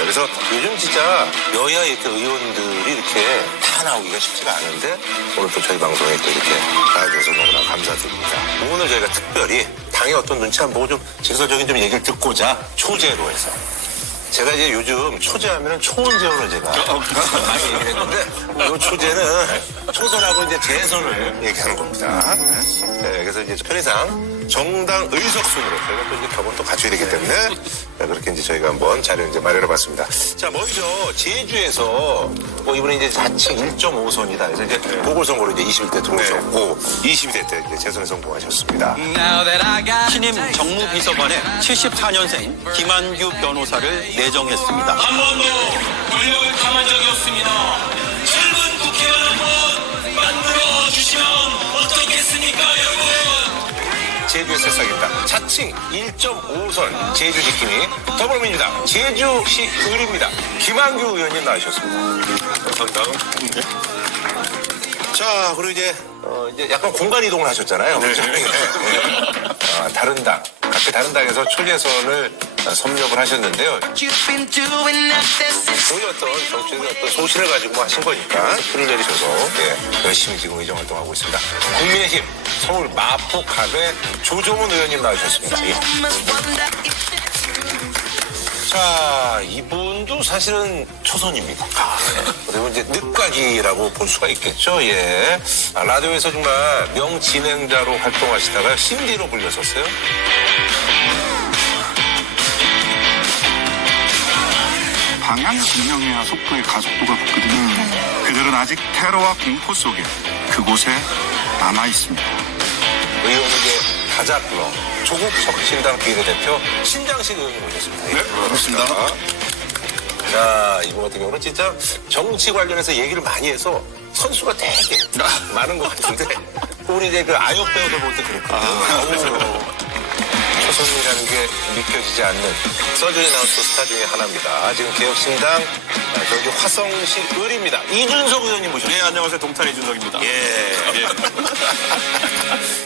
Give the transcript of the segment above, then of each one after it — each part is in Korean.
그래서 요즘 진짜 여야 이렇게 의원들이 이렇게 다 나오기가 쉽지가 않은데 오늘 또 저희 방송에 또 이렇게 나와주셔서 너무나 감사드립니다. 오늘 저희가 특별히 당의 어떤 눈치 안 보고 좀 직설적인 좀 얘기를 듣고자 초제로 해서 제가 이제 요즘 초제하면은 초원제어를 제가 많이 얘기를 했는데 이 초제는 초선하고 이제 재선을 얘기하는 겁니다. 네, 그래서 이제 편의상 정당 의석순으로 저희가 또 이제 격은 갖춰야 되기 때문에 그렇게 이제 저희가 한번 자료를 이제 마련해봤습니다. 자, 먼저 제주에서 이번에 이제 자칭 1.5선이다. 그래서 이제 보궐선거로 이제 21대 들어오셨고 22대 때 이제 재선에 성공하셨습니다. 신임 정무비서관에 74년생 김한규 변호사를 내정했습니다. 한 번도 권력을 감한 적이 없습니다. 젊은 국회의원 한번 만들어 주시면 어떻겠습니까, 여러분? 제주의 새싹입니다. 자칭 1.5선 제주 지킴이 더불어민주당 제주시 의리입니다. 김한규 의원님 나오셨습니다. 감사합니다. 자, 그리고 이제 약간 공간 이동을 하셨잖아요. 네. 다른 당, 각기 다른 당에서 초재선을 섭렵을 하셨는데요. 거의 어떤 정치의 어떤 소신을 가지고 하신 거니까 표를 내리셔서 열심히 지금 의정 활동하고 있습니다. 국민의힘 서울 마포갑의 조정훈 의원님 나오셨습니다. 예. 자, 이분도 사실은 초선입니다. 그리고 이제 늦가기라고 볼 수가 있겠죠. 예. 라디오에서 정말 명진행자로 활동하시다가 신디로 불렸었어요. 방향 진영이야 속도의 가속도가 붙거든요. 그들은 아직 테러와 공포 속에 그곳에 남아 있습니다. 의원에게 다자클럽 조국 혁신당 비례대표 신장식 의원님 모셨습니다. 네, 반갑습니다. 자, 이분 같은 경우는 진짜 정치 관련해서 얘기를 많이 해서 선수가 되게 많은 것 같은데 우리 이제 그 아역 배우들 볼 때 그랬거든요. 초선이라는 게 믿겨지지 않는 서준이 나온 또 스타 중에 하나입니다. 지금 개혁신당 경기 화성시 의리입니다. 이준석 의원님 모셨습니다. 네, 안녕하세요. 동탄 이준석입니다. 예.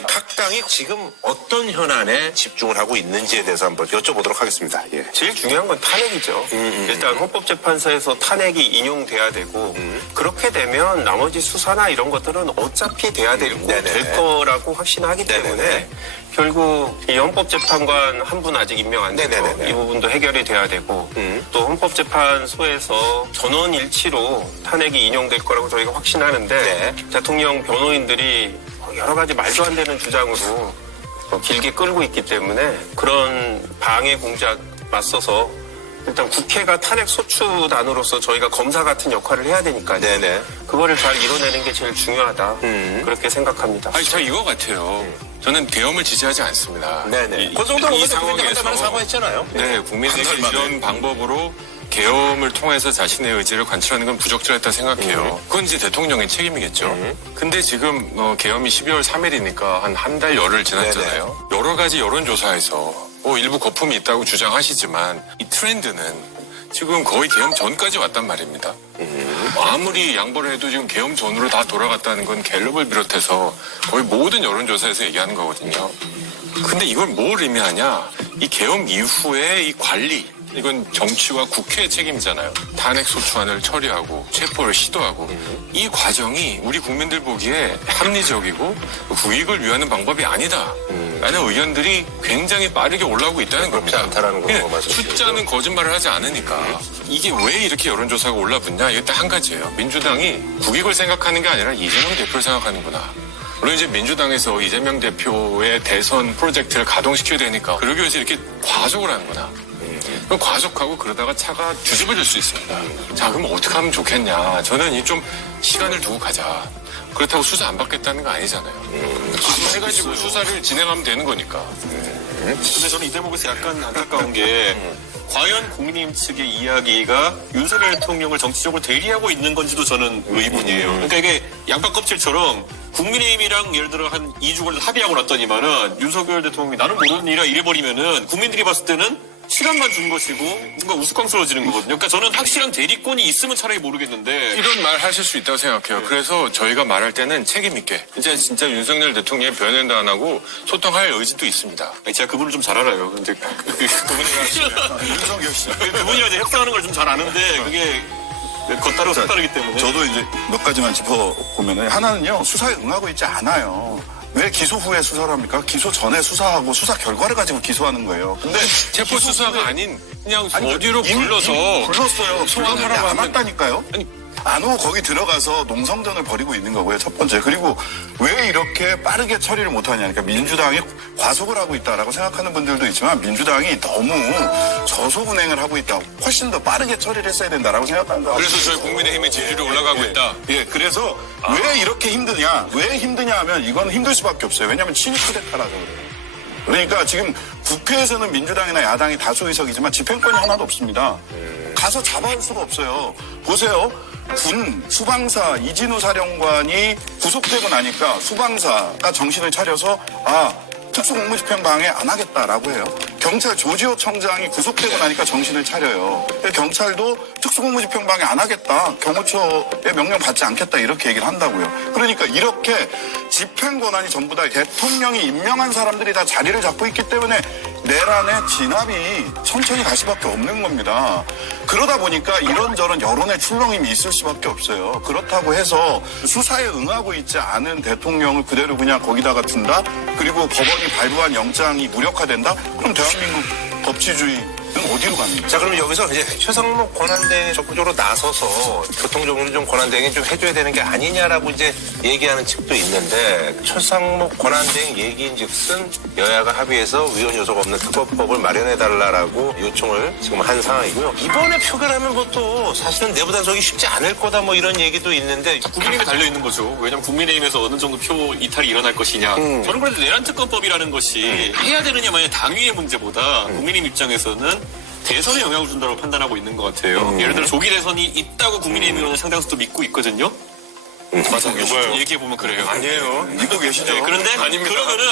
각 당이 지금 어떤 현안에 집중을 하고 있는지에 대해서 한번 여쭤보도록 하겠습니다. 예. 제일 중요한 건 탄핵이죠. 일단 헌법재판소에서 탄핵이 인용돼야 되고 그렇게 되면 나머지 수사나 이런 것들은 어차피 돼야 되고 될 거라고 확신하기 때문에 결국 이 헌법재판관 한 분 아직 임명 안 돼서 이 부분도 해결이 돼야 되고 또 헌법재판소에서 전원일치로 탄핵이 인용될 거라고 저희가 확신하는데 대통령 변호인들이 여러 가지 말도 안 되는 주장으로 길게 끌고 있기 때문에 그런 방해 공작 맞서서 일단 국회가 탄핵 소추단으로서 저희가 검사 같은 역할을 해야 되니까요. 그거를 잘 이뤄내는 게 제일 중요하다. 그렇게 생각합니다. 아니, 저 이거 같아요. 저는 계엄을 지지하지 않습니다. 권성동 이 의원도 상황에서 한다면 사과했잖아요. 네, 국민들이 이런 방법으로 계엄을 통해서 자신의 의지를 관철하는 건 부적절했다 생각해요. 그건 이제 대통령의 책임이겠죠. 근데 지금 계엄이 12월 3일이니까 한 달 열흘 지났잖아요. 여러 가지 여론조사에서 일부 거품이 있다고 주장하시지만 이 트렌드는 지금 거의 계엄 전까지 왔단 말입니다. 아무리 양보를 해도 지금 계엄 전으로 다 돌아갔다는 건 갤럽을 비롯해서 거의 모든 여론조사에서 얘기하는 거거든요. 근데 이걸 뭘 의미하냐? 이 계엄 이후에 이 관리, 이건 정치와 국회의 책임이잖아요. 탄핵 소추안을 처리하고 체포를 시도하고 이 과정이 우리 국민들 보기에 합리적이고 국익을 위하는 방법이 아니다. 라는 의견들이 굉장히 빠르게 올라오고 있다는 겁니다. 않다라는 거 말씀이시죠? 숫자는 거짓말을 하지 않으니까 이게 왜 이렇게 여론조사가 올라붙냐? 이게 딱 한 가지예요. 민주당이 국익을 생각하는 게 아니라 이재명 대표를 생각하는구나. 물론 이제 민주당에서 이재명 대표의 대선 프로젝트를 가동시켜야 되니까 그러기 위해서 이렇게 과속을 하는구나. 그럼 과속하고 그러다가 차가 뒤집어질 수 있습니다. 자, 그럼 어떻게 하면 좋겠냐. 저는 좀 시간을 두고 가자. 그렇다고 수사 안 받겠다는 거 아니잖아요. 수사해가지고 수사를 진행하면 되는 거니까. 근데 저는 이 대목에서 약간 안타까운 게 과연 국민의힘 측의 이야기가 윤석열 대통령을 정치적으로 대리하고 있는 건지도 저는 의문이에요. 그러니까 이게 양파 껍질처럼 국민의힘이랑 예를 들어 한 2주를 합의하고 났더니만은 윤석열 대통령이 나는 모르는 일이라 이래버리면은 국민들이 봤을 때는 시간만 준 것이고 뭔가 우스꽝스러워지는 거거든요. 그러니까 저는 확실한 대리권이 있으면 차라리 모르겠는데 이런 말 하실 수 있다고 생각해요. 그래서 저희가 말할 때는 책임 있게 이제 진짜 윤석열 대통령의 변연도 안 하고 소통할 의지도 있습니다. 제가 그분을 좀 잘 알아요. 근데 그분이랑 이제 협상하는 걸 좀 잘 아는데 그게 겉다르고 색다르기 때문에. 저도 이제 몇 가지만 짚어보면은 하나는요, 수사에 응하고 있지 않아요. 왜 기소 후에 수사를 합니까? 기소 전에 수사하고 수사 결과를 가지고 기소하는 거예요. 근데 체포 수사가 아닌 그냥 어디로 불러서 불렀어요. 소환하라고 안 하면 왔다니까요. 안 오고 거기 들어가서 농성전을 벌이고 있는 거고요. 첫 번째. 그리고 왜 이렇게 빠르게 처리를 못하냐. 그러니까 민주당이 과속을 하고 있다라고 생각하는 분들도 있지만 민주당이 너무 저속운행을 하고 있다. 훨씬 더 빠르게 처리를 했어야 된다라고 생각한다. 그래서 저희 국민의힘의 지지율이 올라가고 있다. 예, 그래서 왜 이렇게 힘드냐. 왜 힘드냐 하면 이건 힘들 수밖에 없어요. 왜냐하면 친일 쿠데타라서 그래요. 그러니까 지금 국회에서는 민주당이나 야당이 다수 의석이지만 집행권이 하나도 없습니다. 가서 잡아올 수가 없어요. 보세요. 군 수방사 이진우 사령관이 구속되고 나니까 수방사가 정신을 차려서 특수공무집행 방해 안 하겠다라고 해요. 경찰 조지호 청장이 구속되고 나니까 정신을 차려요. 경찰도 특수공무집행 방해 안 하겠다. 경호처의 명령 받지 않겠다. 이렇게 얘기를 한다고요. 그러니까 이렇게 집행 권한이 전부 다 대통령이 임명한 사람들이 다 자리를 잡고 있기 때문에 내란의 진압이 천천히 갈 수밖에 없는 겁니다. 그러다 보니까 이런저런 여론의 출렁임이 있을 수밖에 없어요. 그렇다고 해서 수사에 응하고 있지 않은 대통령을 그대로 그냥 거기다가 둔다? 그리고 법원이 발부한 영장이 무력화된다? 그럼 대한민국 법치주의는 어디로 갑니까? 자, 그럼 여기서 이제 최상목 권한대행이 적극적으로 나서서 교통정리를 좀 권한대행이 좀 해줘야 되는 게 아니냐라고 이제 얘기하는 측도 있는데, 최상목 권한대행 얘기인즉슨 여야가 합의해서 위헌 요소가 없는 특검법을 마련해달라고 요청을 지금 한 상황이고요. 이번에 표결하면 그것도 사실은 내부 단속이 쉽지 않을 거다 뭐 이런 얘기도 있는데, 국민의힘이 달려있는 거죠. 왜냐면 국민의힘에서 어느 정도 표 이탈이 일어날 것이냐. 저는 그래도 내란특검법이라는 것이 해야 되느냐 만약 당위의 문제보다 국민의힘 입장에서는 대선에 영향을 준다고 판단하고 있는 것 같아요. 예를 들어 조기 대선이 있다고 국민의힘 의원은 상당수도 믿고 있거든요. 맞아요. 얘기해보면 그래요. 아니에요. 믿고 계시죠? 네, 그런데 그러면은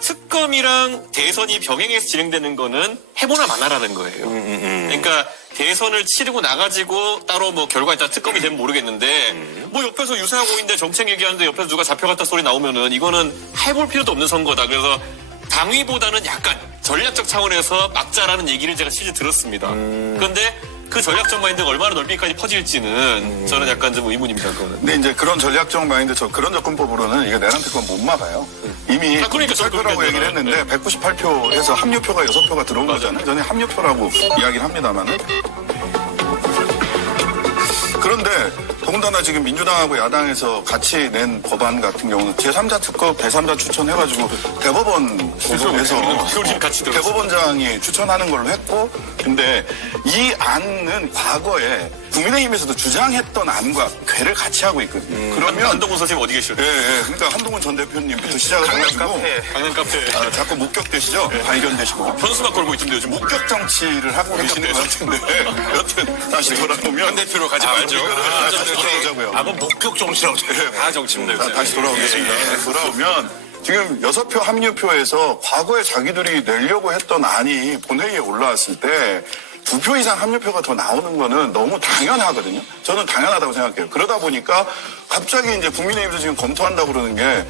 특검이랑 대선이 병행해서 진행되는 거는 해보나 마나라는 거예요. 그러니까 대선을 치르고 나가지고 따로 뭐 결과 있다 특검이 되면 모르겠는데 뭐 옆에서 유사하고 있는데 정책 얘기하는데 옆에서 누가 잡혀갔다 소리 나오면은 이거는 해볼 필요도 없는 선거다. 그래서 당위보다는 약간 전략적 차원에서 막자라는 얘기를 제가 실제 들었습니다. 그런데 그 전략적 마인드가 얼마나 넓이까지 퍼질지는 저는 약간 좀 의문입니다. 그거는. 근데 이제 그런 전략적 마인드, 그런 접근법으로는 이게 내란 특검 못 막아요. 이미 그러니까 98표라고 얘기를 했는데 198표에서 합류표가 6표가 들어온 거잖아요. 저는 합류표라고 이야기를 합니다만은. 그런데 더군다나 지금 민주당하고 야당에서 같이 낸 법안 같은 경우는 제3자 특검, 제3자 추천해가지고 대법원 소속해서 같이 들었어요. 대법원장이 추천하는 걸로 했고, 근데 이 안은 과거에 국민의힘에서도 주장했던 안과 괴를 같이 하고 있거든요. 그러면 한동훈 선생님 어디 계시요? 예. 그러니까 한동훈 전 대표님부터 시작을 해가지고 강남 카페. 자꾸 목격되시죠? 발견되시고. 현수막 걸고 있던데 요즘 목격 정치를 하고 계시는 것 같은데 여튼 다시 돌아오면 한 대표로 가지 말죠. 다시 돌아오자고요. 뭐 목격 정치라고 다 정치입니다. 자, 다시 돌아오겠습니다. 돌아오면 지금 6표 합류표에서 과거에 자기들이 내려고 했던 안이 본회의에 올라왔을 때 2표 이상 합류표가 더 나오는 거는 너무 당연하거든요. 저는 당연하다고 생각해요. 그러다 보니까 갑자기 이제 국민의힘에서 지금 검토한다고 그러는 게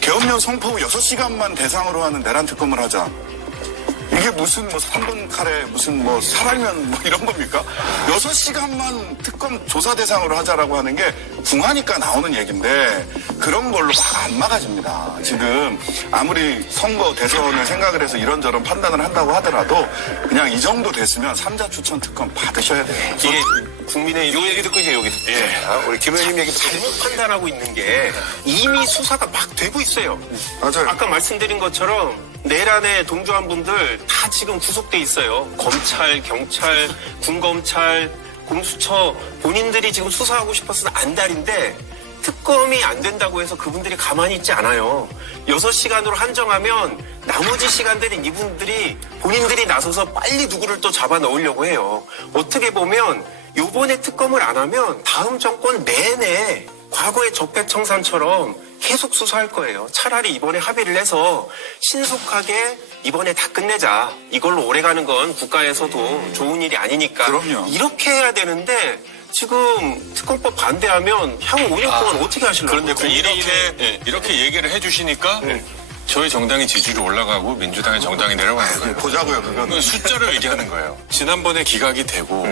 계엄령 선포 후 6시간만 대상으로 하는 내란 특검을 하자. 이게 무슨 3분 칼에 무슨 살알면 이런 겁니까? 6시간만 특검 조사 대상으로 하자라고 하는 게 궁하니까 나오는 얘기인데 그런 걸로 막 안 막아집니다. 지금 아무리 선거 대선을 생각을 해서 이런저런 판단을 한다고 하더라도 그냥 이 정도 됐으면 3자 추천 특검 받으셔야 돼요. 이게 국민의힘 요 얘기 듣고 이제 여기 듣고 우리 김 의원님 얘기 듣고 잘못 판단하고 있는 게 이미 수사가 막 되고 있어요. 맞아요. 아까 말씀드린 것처럼 내란에 동조한 분들 다 지금 구속돼 있어요. 검찰, 경찰, 군검찰, 공수처 본인들이 지금 수사하고 싶어서 안달인데 특검이 안 된다고 해서 그분들이 가만히 있지 않아요. 6시간으로 한정하면 나머지 시간들은 이분들이 본인들이 나서서 빨리 누구를 또 잡아 넣으려고 해요. 어떻게 보면 요번에 특검을 안 하면 다음 정권 내내 과거의 적폐청산처럼 계속 수사할 거예요. 차라리 이번에 합의를 해서 신속하게 이번에 다 끝내자. 이걸로 오래가는 건 국가에서도 좋은 일이 아니니까. 그럼요. 이렇게 해야 되는데 지금 특검법 반대하면 향후 5년 동안 어떻게 하실래요? 그런데 이렇게 얘기를 해주시니까 저희 정당의 지지율이 올라가고 민주당의 정당이 내려가는 거예요. 보자고요, 그건. 숫자로 얘기하는 거예요. 지난번에 기각이 되고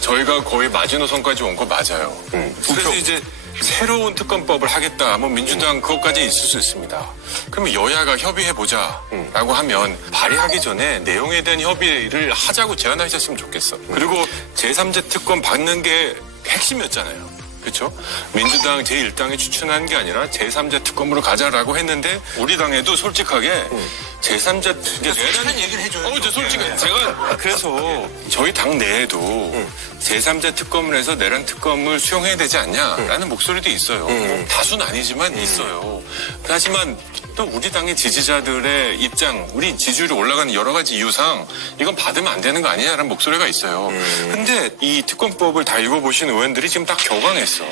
저희가 거의 마지노선까지 온 거 맞아요. 그래서 이제 새로운 특검법을 하겠다. 뭐 민주당 그것까지 있을 수 있습니다. 그러면 여야가 협의해보자라고 하면 발의하기 전에 내용에 대한 협의를 하자고 제안하셨으면 좋겠어. 그리고 제3자 특검 받는 게 핵심이었잖아요. 그렇죠? 민주당 제1당이 추천한 게 아니라 제3자 특검으로 가자라고 했는데 우리 당에도 솔직하게 제3자 솔직한 얘기를 해줘요. 저 솔직히 제가 그래서 저희 당 내에도 제3자 특검을 해서 내란 특검을 수용해야 되지 않냐라는 목소리도 있어요. 뭐 다수는 아니지만 있어요. 하지만 또 우리 당의 지지자들의 입장, 우리 지지율이 올라가는 여러 가지 이유상 이건 받으면 안 되는 거 아니냐라는 목소리가 있어요. 근데 이 특검법을 다 읽어보신 의원들이 지금 딱 격앙했어.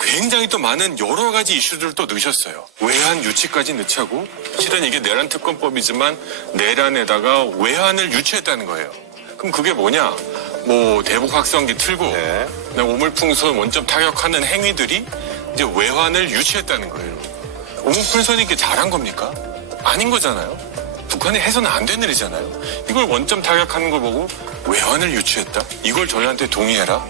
굉장히 또 많은 여러 가지 이슈들을 또 넣으셨어요. 외환 유치까지 넣자고 실은 이게 내란 특검법이지만 내란에다가 외환을 유치했다는 거예요. 그럼 그게 뭐냐? 뭐 대북 확성기 틀고 오물풍선 원점 타격하는 행위들이 이제 외환을 유치했다는 거예요. 오물풍선이 이게 잘한 겁니까? 아닌 거잖아요. 북한이 해서는 안 되는 일이잖아요. 이걸 원점 타격하는 걸 보고 외환을 유치했다? 이걸 저희한테 동의해라?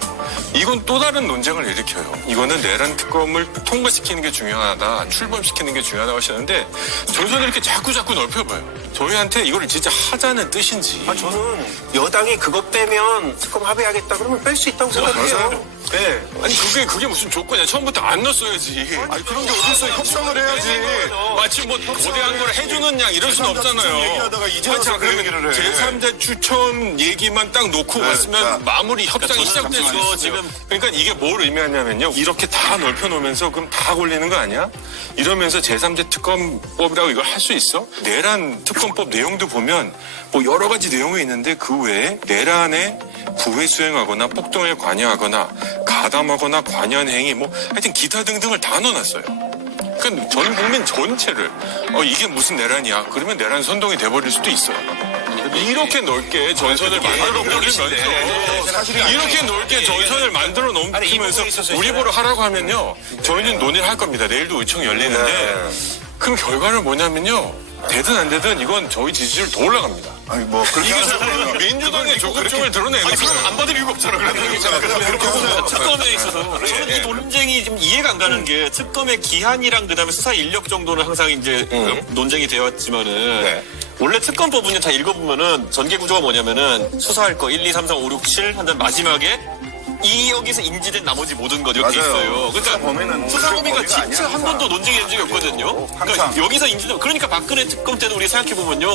이건 또 다른 논쟁을 일으켜요. 이거는 내란 특검을 통과시키는 게 중요하다, 출범시키는 게 중요하다고 하시는데 저희 손을 이렇게 자꾸 넓혀봐요. 저희한테 이걸 진짜 하자는 뜻인지. 저는 여당이 그것 빼면 특검 합의하겠다 그러면 뺄 수 있다고 생각해요. 네. 아니 그게 무슨 조건이야? 처음부터 안 넣었어야지. 아니, 그런 게 어딨어. 협상을 해야지. 마치 뭐 거대한 걸 해주는 양 이럴 순 없잖아요. 얘기하다가 이제 와서 그런 얘기를 해. 제3자 추천 얘기만 딱 놓고 갔으면 자, 마무리 협상이 시작될 수 있어. 지금 그러니까 이게 뭘 의미하냐면요. 이렇게 다 넓혀놓으면서 그럼 다 걸리는 거 아니야? 이러면서 제3자 특검법이라고 이걸 할 수 있어? 내란 특검법 내용도 보면 뭐 여러 가지 내용이 있는데 그 외에 내란에 부회 수행하거나 폭동에 관여하거나 가담하거나 관여한 행위 뭐 하여튼 기타 등등을 다 넣어놨어요. 그러니까 전 국민 전체를 이게 무슨 내란이야? 그러면 내란 선동이 돼버릴 수도 있어요. 이렇게 넓게 전선을 만들어 버리면서 이렇게 넓게 전선을 만들어 놓으면서 우리 보러 하라고 하면요. 저희는 논의를 할 겁니다. 내일도 의총이 열리는데 그럼 결과는 뭐냐면요. 되든 안 되든 이건 저희 지지율 더 올라갑니다. 아니, 뭐, 그렇게 이게 하세요. 민주당의 조급증을 드러내는 거예요. 안 받을 이유가 없잖아. 그렇게 하세요. 특검에 있어서 저는 이 논쟁이 좀 이해가 안 가는 게 특검의 기한이랑 그다음에 수사 인력 정도는 항상 이제 논쟁이 되었지만은 원래 특검법은요 다 읽어보면은 전개 구조가 뭐냐면은 수사할 거 1, 2, 3, 4, 5, 6, 7 한 다음 마지막에 이 여기서 인지된 나머지 모든 것 이렇게 맞아요. 있어요. 그러니까 범위는 수사 범위가 범위가 진짜 아니야, 한 번도 논쟁이 된 적이 없거든요. 그러니까 항상. 여기서 인지된 그러니까 박근혜 특검 때도 우리 생각해 보면요.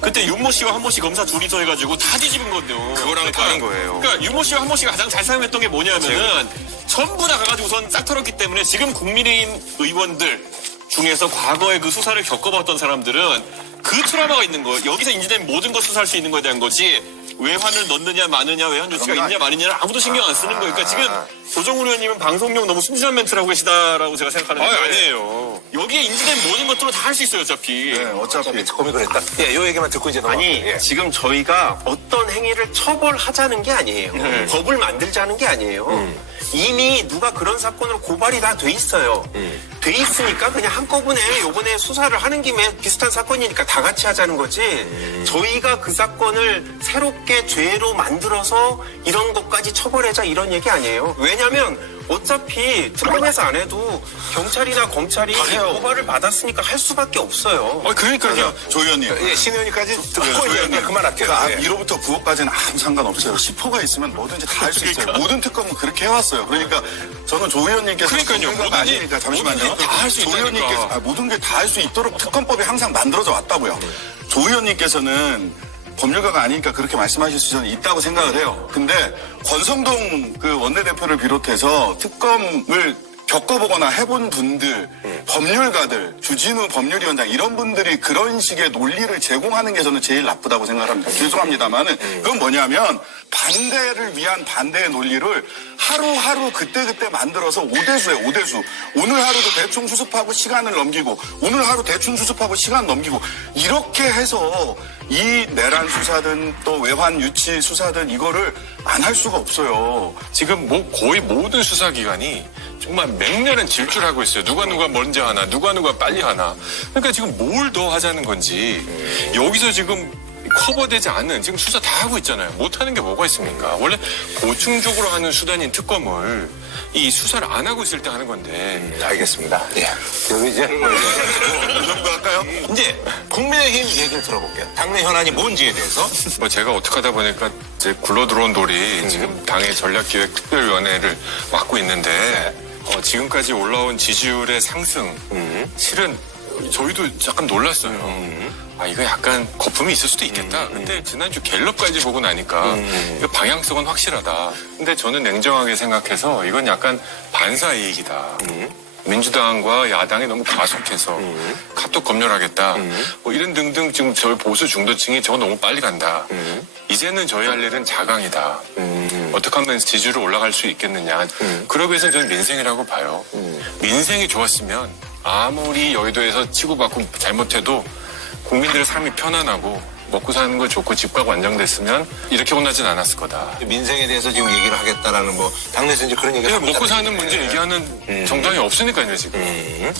그때 윤모 씨와 한모 씨 검사 둘이서 해가지고 다 뒤집은 거거든요. 그거랑 다른 거예요. 그러니까 윤모 씨와 한모 씨가 가장 잘 사용했던 게 뭐냐면은 전부 다 가가지고선 싹 털었기 때문에 지금 국민의힘 의원들 중에서 과거에 그 수사를 겪어봤던 사람들은 그 트라우마가 있는 거예요. 여기서 인지된 모든 것 수사할 수 있는 거에 대한 거지 외환을 넣느냐 마느냐 외환 조치가 있느냐 마느냐를 아무도 신경 안 쓰는 거예요. 그러니까 지금 조정훈 의원님은 방송용 너무 순진한 멘트를 하고 계시다라고 제가 생각하는데 아니에요. 여기에 인지된 모든 것들은 다 할 수 있어요 어차피. 네, 어차피. 특검이 그랬다. 예, 요 얘기만 듣고 이제 아니 예. 지금 저희가 어떤 행위를 처벌하자는 게 아니에요. 법을 만들자는 게 아니에요. 이미 누가 그런 사건으로 고발이 다 돼 있어요. 돼 있으니까 그냥 한꺼번에 요번에 수사를 하는 김에 비슷한 사건이니까 다 같이 하자는 거지. 저희가 그 사건을 새롭게 죄로 만들어서 이런 것까지 처벌하자 이런 얘기 아니에요. 왜냐하면 어차피 특검에서 안 해도 경찰이나 검찰이 고발을 받았으니까 할 수밖에 없어요. 그러니까요. 조 의원님. 예, 신 의원님까지 듣고 조 이제 의원님. 그만할게요. 그 예. 1호부터 9호까지는 아무 상관없어요. 10호가 있으면 뭐든지 다 할 수 있어요. 모든 특검은 그렇게 해왔어요. 그러니까 저는 조 의원님께서 그러니까요. 전문가가 뭐든지- 아니니까 잠시만요. 뭐든지 다할수 조 있다니까. 의원님께서 모든 게 다 할 수 있도록 특검법이 항상 만들어져 왔다고요. 조 의원님께서는 법률가가 아니니까 그렇게 말씀하실 수는 있다고 생각을 해요. 근데 권성동 그 원내대표를 비롯해서 특검을 겪어보거나 해본 분들, 법률가들, 주진우 법률위원장 이런 분들이 그런 식의 논리를 제공하는 게 저는 제일 나쁘다고 생각합니다. 죄송합니다만은 그건 뭐냐면 반대를 위한 반대의 논리를 하루하루 그때그때 만들어서 오대수예요, 오대수. 오늘 하루도 대충 수습하고 시간을 넘기고 오늘 하루 대충 수습하고 시간 넘기고 이렇게 해서 이 내란 수사든 또 외환 유치 수사든 이거를 안 할 수가 없어요. 지금 뭐 거의 모든 수사기관이 정말 맹렬한 질주를 하고 있어요. 누가 먼저 하나, 누가 빨리 하나. 그러니까 지금 뭘 더 하자는 건지 여기서 지금 커버되지 않는 지금 수사 다 하고 있잖아요. 못하는 게 뭐가 있습니까? 원래 보충적으로 하는 수단인 특검을 이 수사를 안 하고 있을 때 하는 건데. 알겠습니다. 예. 여기 이제 이 정도 할까요? 이제 국민의힘 얘기를 들어볼게요. 당내 현안이 뭔지에 대해서. 뭐 제가 어떻게 하다 보니까 이제 굴러 들어온 돌이 지금 당의 전략기획특별위원회를 맡고 있는데 지금까지 올라온 지지율의 상승 실은 저희도 약간 놀랐어요. 아 이거 약간 거품이 있을 수도 있겠다. 근데 지난주 갤럽까지 보고 나니까 이거 방향성은 확실하다. 근데 저는 냉정하게 생각해서 이건 약간 반사이익이다. 민주당과 야당이 너무 과속해서 카톡 검열하겠다. 뭐 이런 등등 지금 저희 보수 중도층이 저거 너무 빨리 간다. 이제는 저희 할 일은 자강이다. 어떻게 하면 지지율이 올라갈 수 있겠느냐. 그러기 위해서는 저는 민생이라고 봐요. 민생이 좋았으면 아무리 여의도에서 치고받고 잘못해도 국민들의 삶이 편안하고 먹고 사는 거 좋고 집값 안정됐으면 이렇게 혼나진 않았을 거다. 민생에 대해서 지금 얘기를 하겠다라는 뭐 당내에서 이제 그런 얘기를 하고 먹고 사는 있다는 문제 얘기인데. 얘기하는 정당이 없으니까요 지금. 근데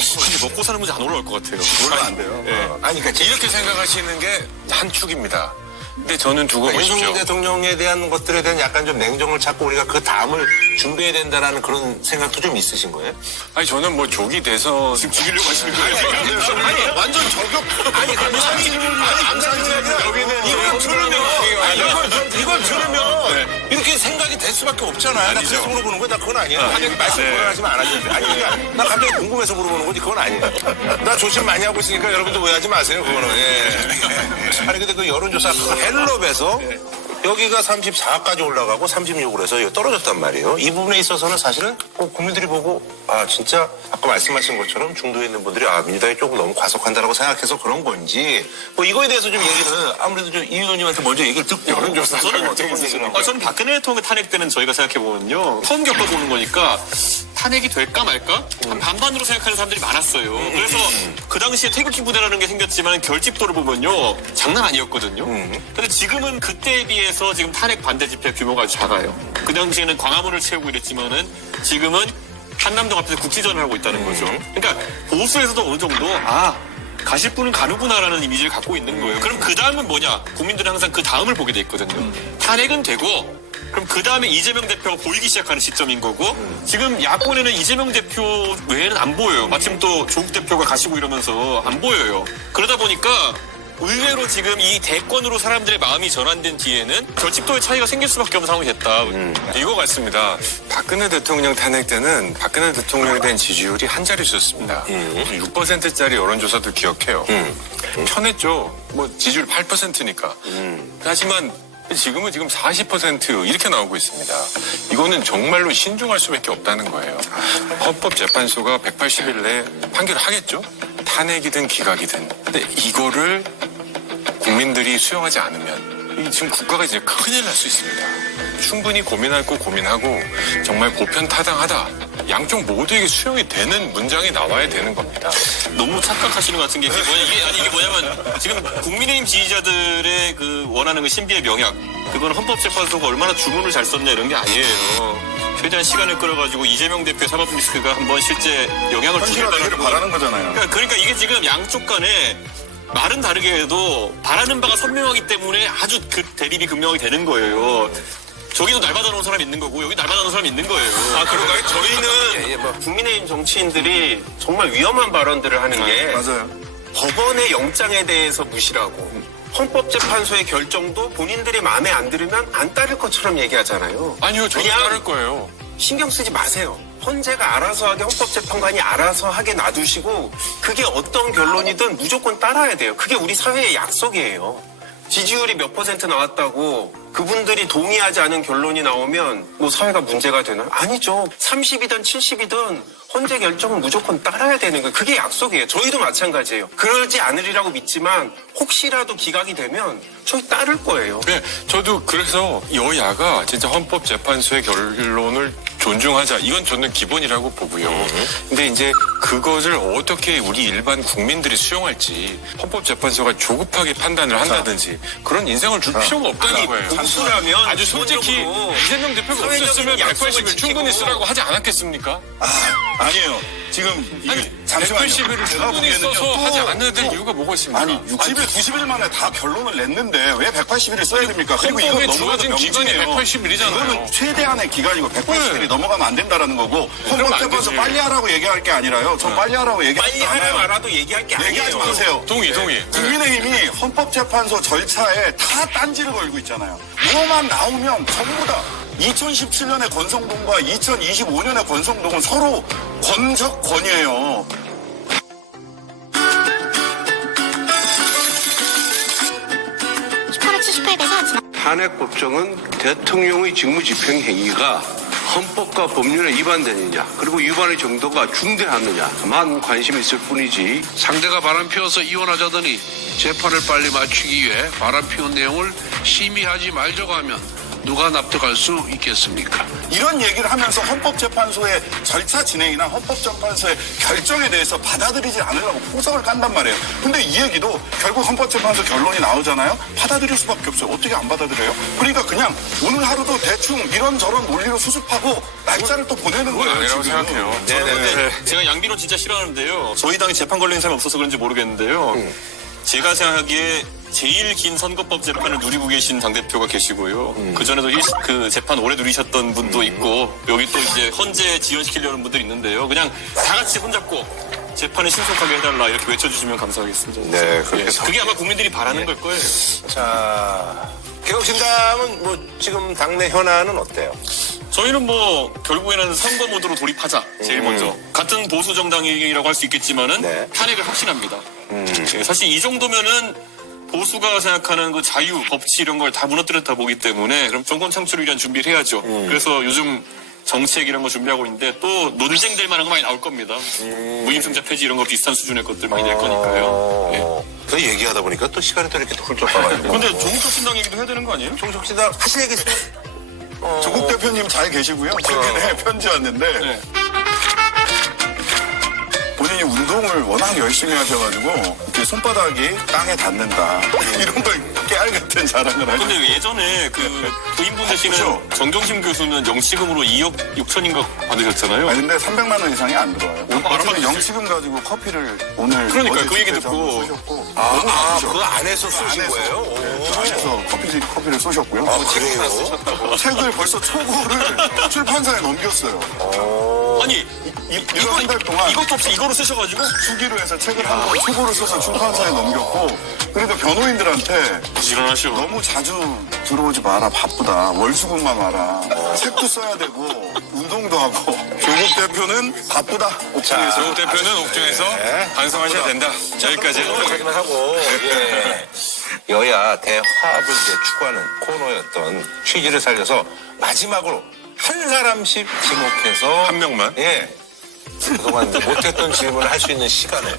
먹고 사는 문제 안 올라올 것 같아요. 그러면 안 돼요. 아니 그러니까 이렇게 생각하시는 게 한 축입니다. 근데 저는 두고 보십시오. 윤석열 대통령에 대한 것들에 대한 약간 좀 냉정을 찾고 우리가 그 다음을 준비해야 된다라는 그런 생각도 좀 있으신 거예요? 아니 저는 뭐 조기 대선 지금 죽이려고 하시는 거예요? 아니 완전 저격. 아니 여기는 이걸 들으면 이렇게 생각이 될 수밖에 없잖아요. 나 그래서 물어보는 거야. 나 그건 아니야. 아니 말씀 불안하시면 안 하셔도 돼. 아니 그게 아니야. 나 갑자기 궁금해서 물어보는 거지. 그건 아니야. 나 조심 많이 하고 있으니까 여러분들 오해하지 마세요. 그거는. 예. 아니 근데 그 여론조사 그 헬럽에서 여기가 34까지 올라가고 36으로 해서 떨어졌단 말이에요. 이 부분에 있어서는 사실은 국민들이 보고 아 진짜 아까 말씀하신 것처럼 중도에 있는 분들이 아 민주당이 조금 너무 과속한다라고 생각해서 그런 건지 뭐 이거에 대해서 좀 얘기는 아무래도 좀 이 의원님한테 먼저 얘기를 듣고 여론조사 저는 박근혜 대통령 탄핵 때는 저희가 생각해보면요. 처음 겪어보는 거니까 탄핵이 될까 말까? 한 반반으로 생각하는 사람들이 많았어요. 그래서 그 당시에 태극기 부대라는 게 생겼지만 결집도를 보면요. 장난 아니었거든요. 근데 지금은 그때에 비해서 지금 탄핵 반대 집회 규모가 아주 작아요. 그 당시에는 광화문을 채우고 이랬지만은 지금은 한남동 앞에서 국지전을 하고 있다는 거죠. 그러니까 보수에서도 어느 정도 가실 분은 가는구나라는 이미지를 갖고 있는 거예요. 그럼 그 다음은 뭐냐? 국민들은 항상 그 다음을 보게 돼 있거든요. 탄핵은 되고 그럼 그 다음에 이재명 대표가 보이기 시작하는 시점인 거고 지금 야권에는 이재명 대표 외에는 안 보여요. 마침 또 조국 대표가 가시고 이러면서 안 보여요. 그러다 보니까 의외로 지금 이 대권으로 사람들의 마음이 전환된 뒤에는 결집도의 차이가 생길 수밖에 없는 상황이 됐다. 이거 같습니다. 박근혜 대통령 탄핵 때는 박근혜 대통령에 대한 지지율이 한 자릿수였습니다. 6%짜리 여론조사도 기억해요. 편했죠. 뭐 지지율 8%니까. 하지만 지금은 40% 이렇게 나오고 있습니다. 이거는 정말로 신중할 수밖에 없다는 거예요. 헌법재판소가 180일 내에 판결을 하겠죠? 탄핵이든 기각이든. 근데 이거를 국민들이 수용하지 않으면 지금 국가가 이제 큰일 날 수 있습니다. 충분히 고민할 거 고민하고 정말 보편타당하다. 양쪽 모두에게 수용이 되는 문장이 나와야 되는 겁니다. 너무 착각하시는 것 같은 게 이게 뭐냐면 지금 국민의힘 지지자들의 그 원하는 그 신비의 명약 그건 헌법재판소가 얼마나 주문을 잘 썼냐 이런 게 아니에요. 최대한 시간을 끌어가지고 이재명 대표의 사법 리스크가 한번 실제 영향을 현실화되기를 바라는 거잖아요. 그러니까 이게 지금 양쪽 간에 말은 다르게 해도 바라는 바가 선명하기 때문에 아주 그 대립이 극명하게 되는 거예요. 저기도 날 받아놓은 사람이 있는 거고 여기 날 받아놓은 사람이 있는 거예요. 그런가요? 저희는 국민의힘 정치인들이 정말 위험한 발언들을 하는 게 맞아요. 법원의 영장에 대해서 무시하고 헌법재판소의 결정도 본인들이 마음에 안 들으면 안 따를 것처럼 얘기하잖아요. 아니요, 저도 그냥 따를 거예요. 신경 쓰지 마세요. 헌재가 알아서 하게 헌법재판관이 알아서 하게 놔두시고 그게 어떤 결론이든 무조건 따라야 돼요. 그게 우리 사회의 약속이에요. 지지율이 몇 % 나왔다고 그분들이 동의하지 않은 결론이 나오면 뭐 사회가 문제가 되나요? 아니죠. 30이든 70이든 헌재 결정은 무조건 따라야 되는 거예요. 그게 약속이에요. 저희도 마찬가지예요. 그러지 않으리라고 믿지만 혹시라도 기각이 되면 저희 따를 거예요. 네, 저도 그래서 여야가 진짜 헌법재판소의 결론을 존중하자. 이건 저는 기본이라고 보고요. 근데 이제 그것을 어떻게 우리 일반 국민들이 수용할지 헌법재판소가 조급하게 판단을 한다든지 그런 인상을 줄 필요가 없다는 거예요. 보수라면 아주 솔직히 기본적으로 이재명 대표가 사회적인 없었으면 약속을 180일 충분히 지키고 쓰라고 하지 않았겠습니까? 아니에요. 지금 이게 잠시만요. 180일을 제가 충분히 보기에는요. 써서 하지 않아야 될 또- 이유가 뭐가 있습니까? 아니 60일, 90일 만에 다 결론을 냈는데 왜 180일을 써야 됩니까? 그리고 이건 헌법에 너무나도 주어진 기간이 명분이에요. 180일 이잖아요. 이거는 최대한의 기간이고 180일이 네. 넘어가면 안 된다라는 거고 그러면 안 헌법재판소 되지. 빨리 하라고 얘기할 게 아니라요. 전 빨리 하라고 얘기하지 빨리 하라 않아요. 말아도 얘기할 게 아니에요. 얘기하지 마세요. 동의. 국민의힘이 헌법재판소 절차에 다 딴지를 걸고 있잖아요. 뭐만 나오면 전부 다 2017년의 권성동과 2025년의 권성동은 서로 권적권이에요. 탄핵 법정은 대통령의 직무집행 행위가 헌법과 법률에 위반되느냐 그리고 위반의 정도가 중대하느냐만 관심이 있을 뿐이지 상대가 바람 피워서 이혼하자더니 재판을 빨리 마치기 위해 바람 피운 내용을 심의하지 말자고 하면 누가 납득할 수 있겠습니까? 이런 얘기를 하면서 헌법재판소의 절차 진행이나 헌법재판소의 결정에 대해서 받아들이지 않으려고 포석을 깐단 말이에요. 근데 이 얘기도 결국 헌법재판소 결론이 나오잖아요. 받아들일 수밖에 없어요. 어떻게 안 받아들여요? 그러니까 그냥 오늘 하루도 대충 이런저런 논리로 수습하고 날짜를 또 보내는 거예요. 아니라고 지금. 생각해요. 근데 제가 양비론 진짜 싫어하는데요. 저희 당에 재판 걸린 사람이 없어서 그런지 모르겠는데요. 제가 생각하기에 제일 긴 선거법 재판을 누리고 계신 당대표가 계시고요. 그전에도 그 재판 오래 누리셨던 분도 있고, 여기 또 이제 헌재 지연시키려는 분들이 있는데요. 그냥 다 같이 손잡고 재판을 신속하게 해달라 이렇게 외쳐주시면 감사하겠습니다. 네, 그렇게 예, 그게 아마 국민들이 바라는 걸 거예요. 자, 개혁신당은 뭐 지금 당내 현안은 어때요? 저희는 뭐 결국에는 선거 모드로 돌입하자 제일 먼저. 같은 보수 정당이라고 할 수 있겠지만은 네. 탄핵을 확신합니다. 예, 사실 이 정도면은 보수가 생각하는 그 자유, 법치 이런 걸 다 무너뜨렸다 보기 때문에 그럼 정권 창출을 위한 준비를 해야죠. 그래서 요즘 정책 이런 거 준비하고 있는데 또 논쟁될 만한 거 많이 나올 겁니다. 무임승차 폐지 이런 거 비슷한 수준의 것들 많이 낼 거니까요. 예. 그 얘기하다 보니까 또 시간이 또 이렇게 훌쩍 가가지고. 근데 조국혁신당 얘기도 해야 되는 거 아니에요? 총석신당 하실 얘기 있으면 조국 대표님 잘 계시고요. 최근에 편지 왔는데 네. 본인이 운동을 워낙 열심히 하셔가지고 이렇게 손바닥이 땅에 닿는다. 이런 걸 깨알 같은 자랑을 하시고. 근데 예전에 그 부인분 되시는 그렇죠. 정종심 교수는 영치금으로 2억 6천인가 받으셨잖아요. 아니 근데 300만 원 이상이 안 들어와요. 어쨌든 영치금 가지고 커피를 오늘 그러니까 어제 그 얘기 집에서 듣고. 쏘셨고 그 안에서 쏘신 안에서. 거예요? 안에서 커피를 쏘셨고요. 그래요? 책을 벌써 초고를 출판사에 넘겼어요. 아니 이거 한 달 동안 이것도 없이 이거로 쓰셔가지고 수기로 해서 책을 한 권 초고를 써서 출판사에 넘겼고 그러니까 변호인들한테 일어나시오. 너무 자주 들어오지 마라 바쁘다 월수금만 와라 책도 써야 되고 운동도 하고 조국 대표는 바쁘다 옥중에서 조국 대표는 옥중에서 반성하셔야 된다. 여기까지. 하기만 하고 예. 여야 대화합을 이제 추구하는 코너였던 취지를 살려서 마지막으로 한 사람씩 지목해서 한 명만? 예. 그동안 이제 못했던 질문을 할 수 있는 시간을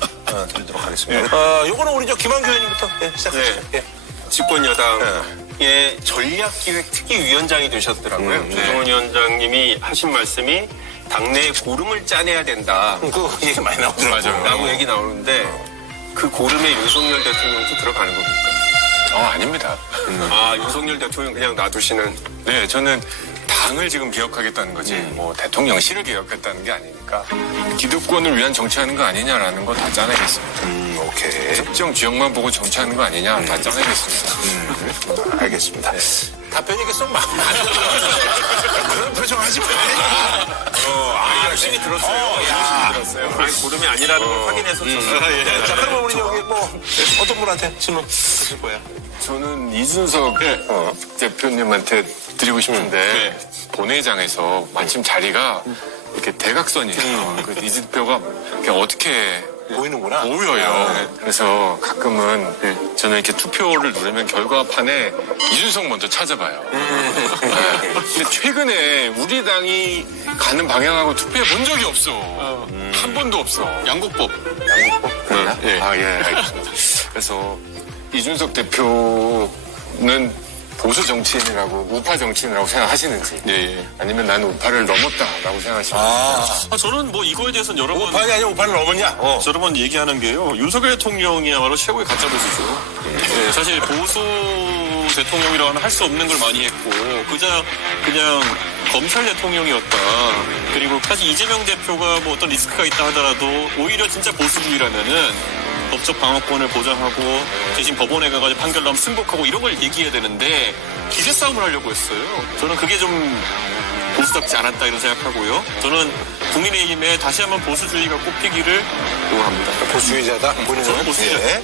드리도록 하겠습니다. 요거는 우리 저 김한규 의원님부터 시작하시죠. 예. 집권 여당의 전략기획특위위원장이 되셨더라고요. 조정원 위원장님이 하신 말씀이 당내에 고름을 짜내야 된다. 그 얘기 많이 나오더라고요. 맞아요. 라고 얘기 나오는데 그 고름에 윤석열 대통령도 들어가는 겁니까? 아닙니다. 아, 윤석열 대통령 그냥 놔두시는. 네, 저는 당을 지금 개혁하겠다는 거지, 뭐 대통령실을 개혁했다는 게 아니니까 기득권을 위한 정치하는 거 아니냐라는 거 다 짜내겠습니다. 오케이. 특정 지역만 보고 정치하는 거 아니냐 다 짜내겠습니다. 알겠습니다. 답변이 이게 쏙 마음에 안 들어요. 그런 표정 하지 마. 열심히 들었어요. 열심히 들었어요. 아니, 고름이 아니라는 걸 확인해서 줬어요. 자, 그러면 우리 여기 뭐 어떤 분한테 질문 하실 거예요? 저는 이준석 대표님한테 드리고 싶은데 본회의장에서 마침 자리가 이렇게 대각선이에요. 그 이 대표가 어떻게 보이는구나. 보여요. 그래서 가끔은 저는 이렇게 투표를 누르면 결과판에 이준석 먼저 찾아봐요. 근데 최근에 우리 당이 가는 방향하고 투표해 본 적이 없어. 한 번도 없어. 양국법. 그러나? 예. 아, 예, 알겠습니다. 그래서 이준석 대표는 보수 정치인이라고, 우파 정치인이라고 생각하시는지, 예. 아니면 나는 우파를 넘었다라고 생각하시는지. 저는 뭐 이거에 대해서는 여러 번 오판이 아니라 오판을 넘었냐? 여러 번 얘기하는 게요. 윤석열 대통령이야말로 최고의 가짜보수죠. 예, 사실 보수 대통령이라고는 할 수 없는 걸 많이 했고 그냥 검찰 대통령이었다. 그리고 사실 이재명 대표가 뭐 어떤 리스크가 있다 하더라도 오히려 진짜 보수주의라면은 법적 방어권을 보장하고 대신 법원에 가가지고 판결 나면 승복하고 이런 걸 얘기해야 되는데 기세 싸움을 하려고 했어요. 저는 그게 좀 보수답지 않았다 이런 생각하고요. 저는 국민의힘에 다시 한번 보수주의가 꼽히기를 요구합니다. 보수주의자다. 본인은. 저는 보수주의자. 예.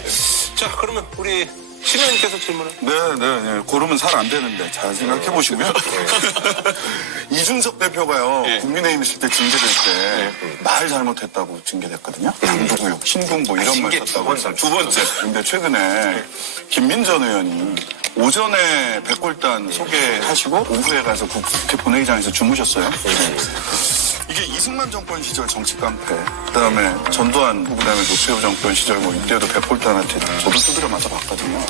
자, 그러면 우리 신 의원님께서 질문을. 네. 고르면 살 안 되는데 잘 생각해 보시고요. 이준석 대표가요, 예. 국민의힘 있을 때 징계될 때 말 잘못했다고 징계됐거든요. 양두구역, 신군부 이런 말 징계 썼다고 두 해서 두 번째. 근데 최근에 김민전 의원이 오전에 백골단 소개하시고 오후에 가서 국회 본회의장에서 주무셨어요. 이게 이승만 정권 시절 정치 깡패, 그다음에 전두환, 그다음에 노태우 정권 시절 뭐 이때도 백골단한테 저도 두드려 맞아 봤거든요.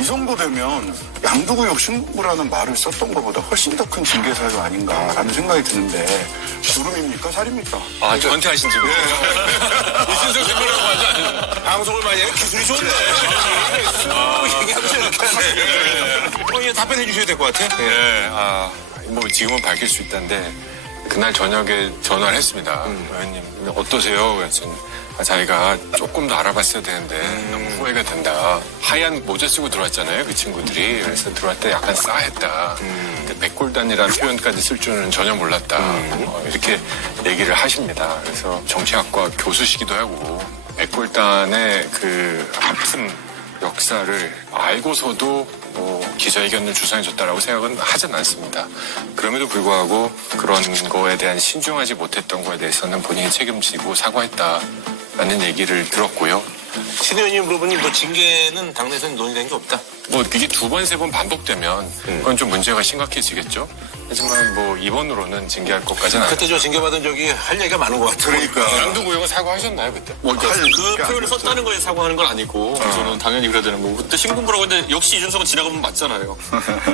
이 정도 되면 양두구역 신고라는 말을 썼던 것보다 훨씬 더 큰 징계 사유 아닌가라는 생각이 드는데 구름입니까 살입니까? 아, 저한테 하신 질문. 이준석 대표라고 하지 않아요. 방송을 많이 해. 기술이 좋은데. 얘기하면서 이렇게 하네. 답변해 주셔야 될 것 같아. 예, 뭐 지금은 밝힐 수 있다는데 그날 저녁에 전화를 했습니다. 의원님 어떠세요? 그랬더니 자기가 조금 더 알아봤어야 되는데 너무 후회가 된다. 하얀 모자 쓰고 들어왔잖아요, 그 친구들이. 그래서 들어올 때 약간 싸했다. 근데 백골단이라는 표현까지 쓸 줄은 전혀 몰랐다. 이렇게 얘기를 하십니다. 그래서 정치학과 교수시기도 하고 백골단의 그 아픈 역사를 알고서도 기자회견을 주선해줬다라고 생각은 하진 않습니다. 그럼에도 불구하고 그런 거에 대한 신중하지 못했던 거에 대해서는 본인이 책임지고 사과했다라는 얘기를 들었고요. 신 의원님 물어보니 뭐 징계는 당내에서는 논의된 게 없다. 뭐 이게 두 번, 세 번 반복되면 그건 좀 문제가 심각해지겠죠. 하지만 뭐 이번으로는 징계할 것까지는 않아요. 그때 저 징계받은 적이 할 얘기가 많은 것 같아. 그러니까. 양두구역은 사과하셨나요 그때? 그 표현을 썼다는 거에 사과하는 건 아니고 저는 당연히 그래야 되는 거고 그때 신군부라고 했는데 역시 이준석은 지나가면 맞잖아요.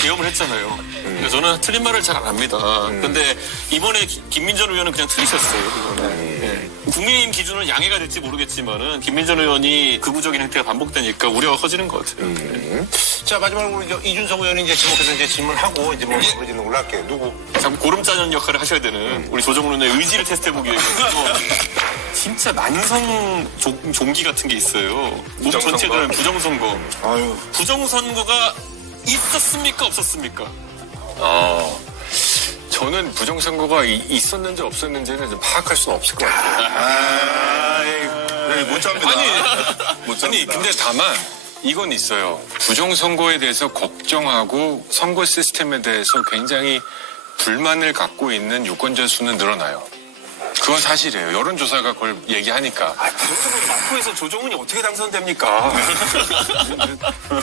계엄을 했잖아요. 그러니까 저는 틀린 말을 잘 안 합니다. 근데 이번에 김민전 의원은 그냥 틀리셨어요. 그거는. 예. 국민의힘 기준은 양해가 될지 모르겠지만은 김민전 의원이 극우적인 행태가 반복되니까 우려가 커지는 것 같아요. 자, 마지막으로 우리 이준석 의원이 이제 지목해서 이제 질문하고 이제 뭐 마무리 짓는 걸로 할게요. 누구? 참 고름 짜는 역할을 하셔야 되는 우리 조정훈 의원의 의지를 테스트해보기 위해서 진짜 만성 종기 같은 게 있어요. 몸 전체는 부정선거. 아유. 부정선거가 있었습니까 없었습니까? 저는 부정선거가 있었는지 없었는지는 좀 파악할 수는 없을 것 같아요. 네, 못 잡니다. 못 아니 잡니다. 근데 다만 이건 있어요. 부정선거에 대해서 걱정하고 선거 시스템에 대해서 굉장히 불만을 갖고 있는 유권자 수는 늘어나요. 그건 사실이에요. 여론조사가 그걸 얘기하니까. 마포에서 조정훈이 어떻게 당선됩니까?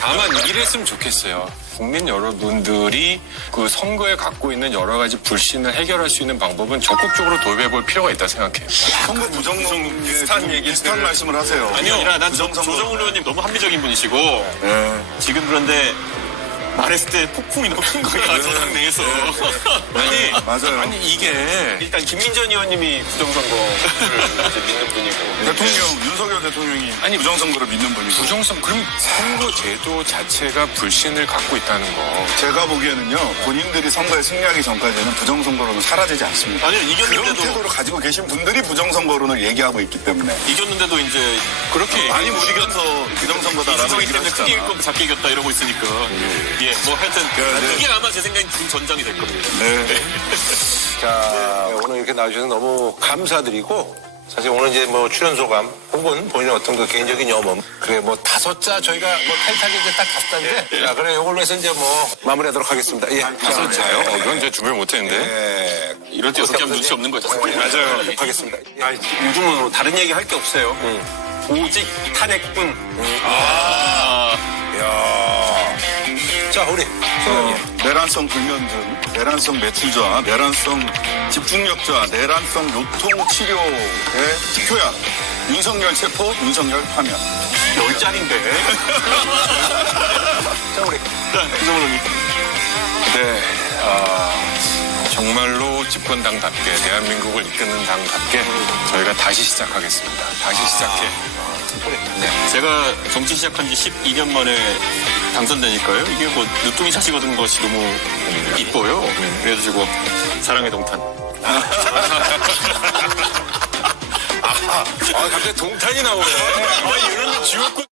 다만 이랬으면 좋겠어요. 국민 여러분들이 그 선거에 갖고 있는 여러 가지 불신을 해결할 수 있는 방법은 적극적으로 도입해 볼 필요가 있다 생각해요. 선거 부정선거 비슷한 얘기를 비슷한 말씀을 하세요. 아니요, 난 부정선거. 조정훈 의원님 너무 합리적인 분이시고 네. 지금 그런데 말했을 때 폭풍이 너무 큰 거야, 저당 내에서. 아니, 맞아요. 아니 이게 일단 김민전 의원님이 부정선거를 이제 믿는 분이고. 대통령 윤석열 대통령이 부정선거를 믿는 분이고. 부정선 그럼 선거 제도 자체가 불신을 갖고 있다는 거. 제가 보기에는요, 본인들이 선거에 승리하기 전까지는 부정선거로는 사라지지 않습니다. 아니요, 그런 이겼는데도, 태도를 가지고 계신 분들이 부정선거론을 얘기하고 있기 때문에. 이겼는데도 이제 그렇게 많이 못 이겨서 부정선거다라고 이준석이 얘기를 때문에 크게 하시잖아. 이겼고 작게 이겼다 이러고 있으니까. 예, 뭐 하여튼 이게 아마 제 생각엔 중전장이 될 겁니다. 네. 자, 오늘 이렇게 나와주셔서 너무 감사드리고 사실 오늘 이제 뭐 출연 소감 혹은 본인의 어떤 그 개인적인 염원 그래 뭐 5자 저희가 뭐 타이틀이 이제 딱 5자인데 자 그래 요걸로 해서 이제 뭐 마무리하도록 하겠습니다. 예. 5자요? 그건 이제 준비를 못했는데. 예. 이럴 때 6개 하면 눈치 없는 거죠. 맞아요. 하겠습니다. 예. 아, 요즘은 뭐 다른 얘기 할 게 없어요. 오직 탄핵뿐. 야. 자 우리 소장님. 내란성 불면증, 내란성 매출저하, 내란성 집중력저하, 내란성 요통치료의 특효약. 윤석열 체포, 윤석열 파면. 10자리인데. 자 우리 네, 정말로 집권당답게 대한민국을 이끄는 당답게 저희가 다시 시작하겠습니다. 다시 시작해. 제가 정치 시작한 지 12년 만에 당선되니까요. 이게 뭐 늦둥이 자식 얻은 것이 너무 이뻐요. 그래가지고 사랑의 동탄. 갑자기 동탄이 나오네. 아 이런 지옥